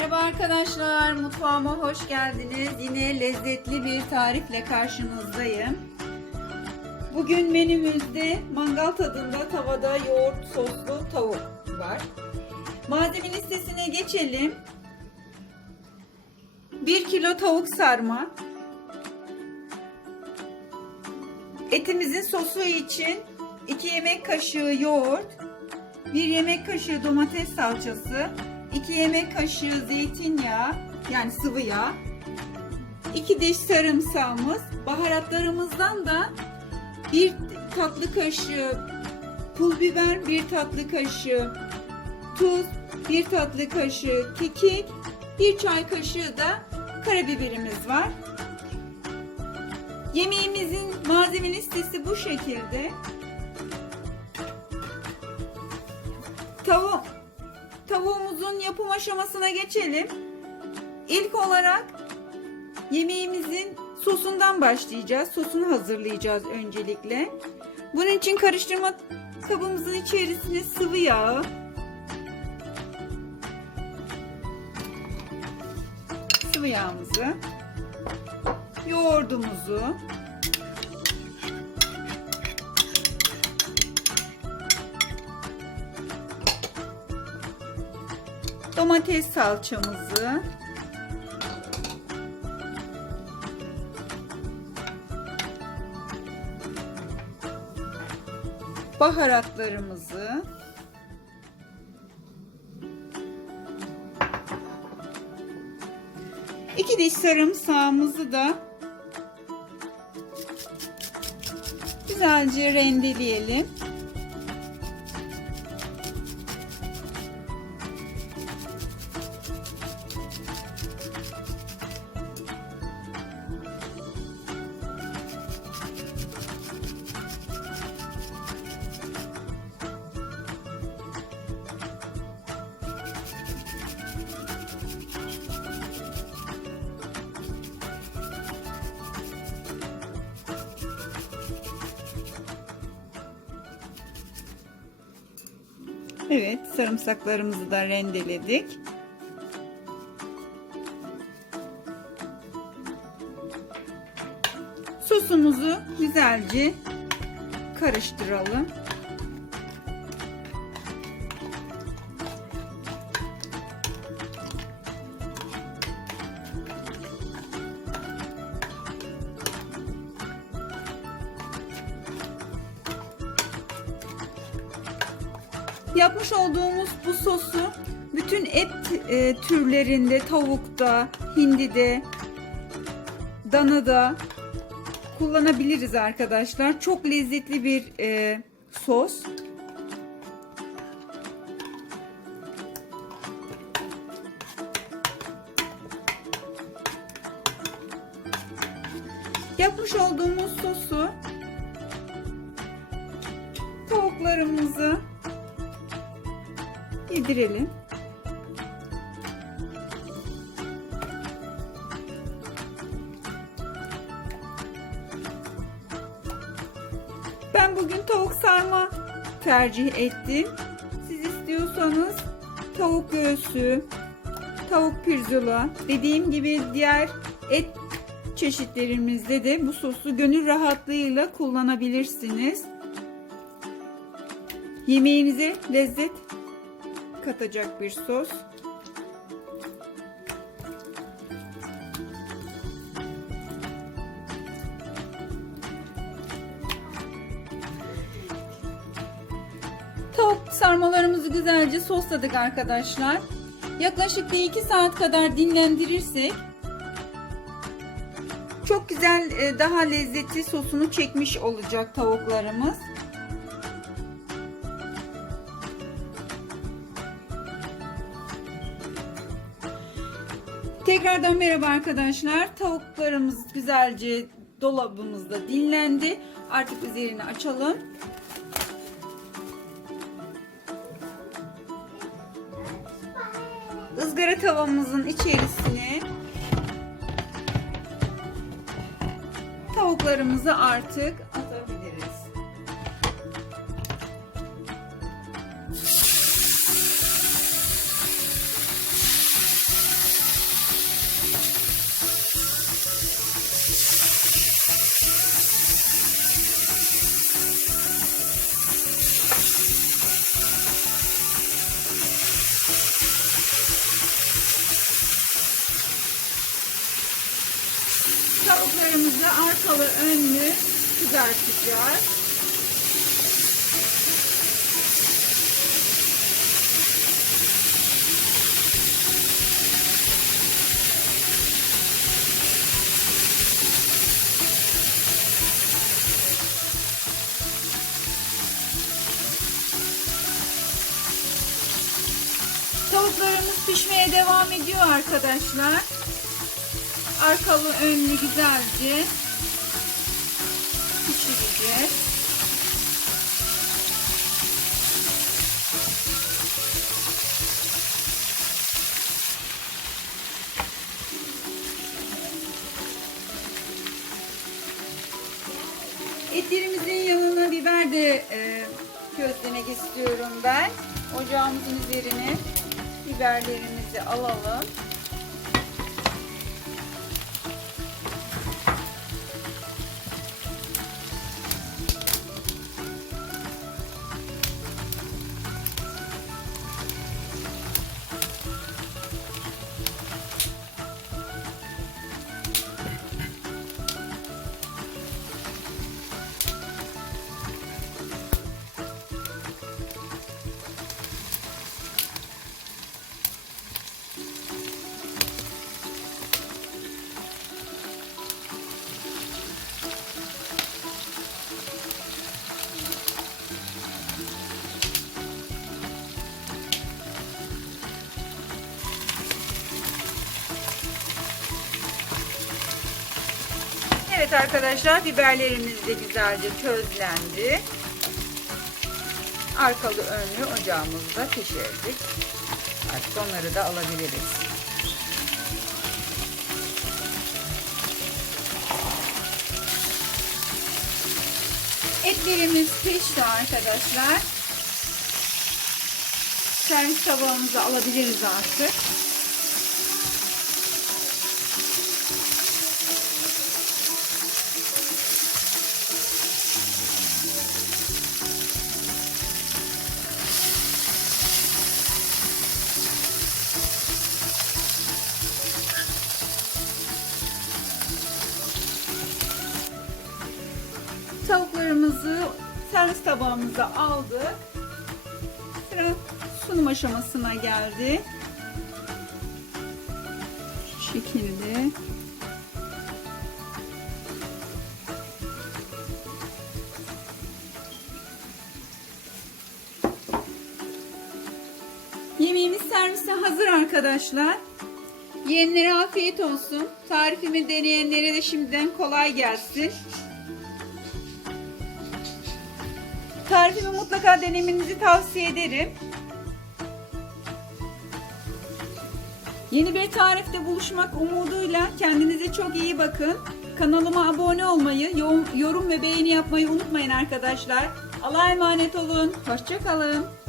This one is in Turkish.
Merhaba arkadaşlar, mutfağıma hoş geldiniz. Yine lezzetli bir tarifle karşınızdayım. Bugün menümüzde mangal tadında tavada yoğurt soslu tavuk var. Malzeme listesine geçelim. 1 kilo tavuk sarma. Etimizin sosu için 2 yemek kaşığı yoğurt, 1 yemek kaşığı domates salçası, 2 yemek kaşığı zeytinyağı yani sıvı yağ, 2 diş sarımsağımız, baharatlarımızdan da 1 tatlı kaşığı pul biber, 1 tatlı kaşığı tuz, 1 tatlı kaşığı kekik, 1 çay kaşığı da karabiberimiz var. Yemeğimizin malzeme listesi bu şekilde. Aşamasına geçelim. İlk olarak yemeğimizin sosundan başlayacağız. Sosunu hazırlayacağız öncelikle. Bunun için karıştırma kabımızın içerisine sıvı yağ, sıvı yağımızı, yoğurdumuzu, domates salçamızı, baharatlarımızı, iki diş sarımsağımızı da güzelce rendeleyelim. Evet, sarımsaklarımızı da rendeledik. Sosumuzu güzelce karıştıralım. Yapmış olduğumuz bu sosu bütün et e, türlerinde, tavukta, hindide, danada kullanabiliriz arkadaşlar. Çok lezzetli bir e, sos. Yapmış olduğumuz sosu tavuklarımızı yedirelim. Ben bugün tavuk sarma tercih ettim. Siz istiyorsanız tavuk göğsü, tavuk pirzola, dediğim gibi diğer et çeşitlerimizde de bu sosu gönül rahatlığıyla kullanabilirsiniz. Yemeğinize lezzet katacak bir sos. Tavuk sarmalarımızı güzelce sosladık arkadaşlar. Yaklaşık bir iki saat kadar dinlendirirsek çok güzel e, daha lezzetli sosunu çekmiş olacak tavuklarımız. Tekrardan merhaba arkadaşlar. Tavuklarımız güzelce dolabımızda dinlendi. Artık üzerini açalım. Izgara tavamızın içerisine tavuklarımızı artık Tavuklarımızı arkalı önlü kızartacağız. Tavuklarımız pişmeye devam ediyor arkadaşlar. Arkalı önlü güzelce pişireceğiz. Etlerimizin yanına biber de e, közlemek istiyorum ben. Ocağımızın üzerine biberlerimizi alalım. Evet arkadaşlar biberlerimiz de güzelce közlendi. Arkalı önlü ocağımızda pişirdik. Artık onları da alabiliriz. Etlerimiz pişti arkadaşlar. Servis tabağımıza alabiliriz artık. Tavuklarımızı servis tabağımıza aldık. Sıra sunum aşamasına geldi. Şu şekilde. Yemeğimiz servise hazır arkadaşlar. Yiyenlere afiyet olsun. Tarifimi deneyenlere de şimdiden kolay gelsin. Tarifimi mutlaka denemenizi tavsiye ederim. Yeni bir tarifte buluşmak umuduyla kendinize çok iyi bakın. Kanalıma abone olmayı, yorum ve beğeni yapmayı unutmayın arkadaşlar. Allah'a emanet olun. Hoşçakalın.